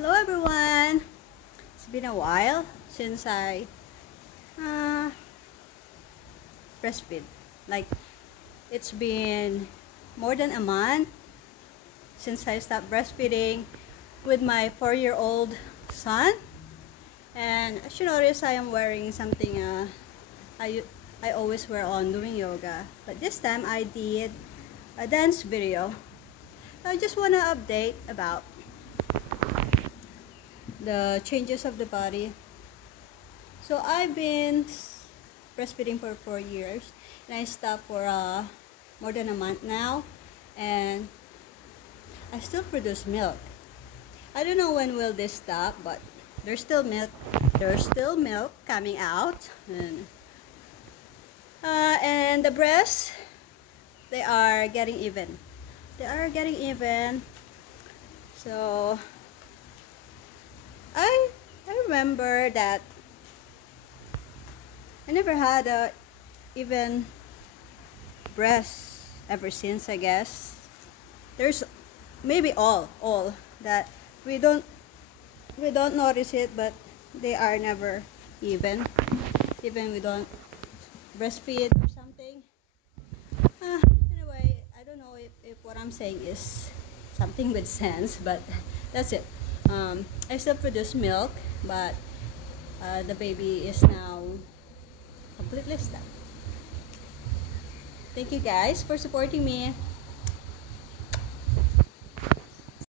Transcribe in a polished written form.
Hello everyone! It's been a while since I breastfeed. Like, it's been more than a month since I stopped breastfeeding with my 4-year-old son. And as you notice, I am wearing something I always wear on doing yoga. But this time I did a dance video. I just want to update about the changes of the body. So I've been breastfeeding for 4 years, and I stopped for more than a month now, and I still produce milk. I don't know when will this stop, but there's still milk coming out, and the breasts, they are getting even. So I remember that I never had a even breast ever since. I guess there's maybe all that we don't notice it, but they are never even we don't breastfeed or something. Anyway, I don't know if what I'm saying is something with sense, but that's it. I still produce milk, but the baby is now completely stopped. Thank you guys for supporting me.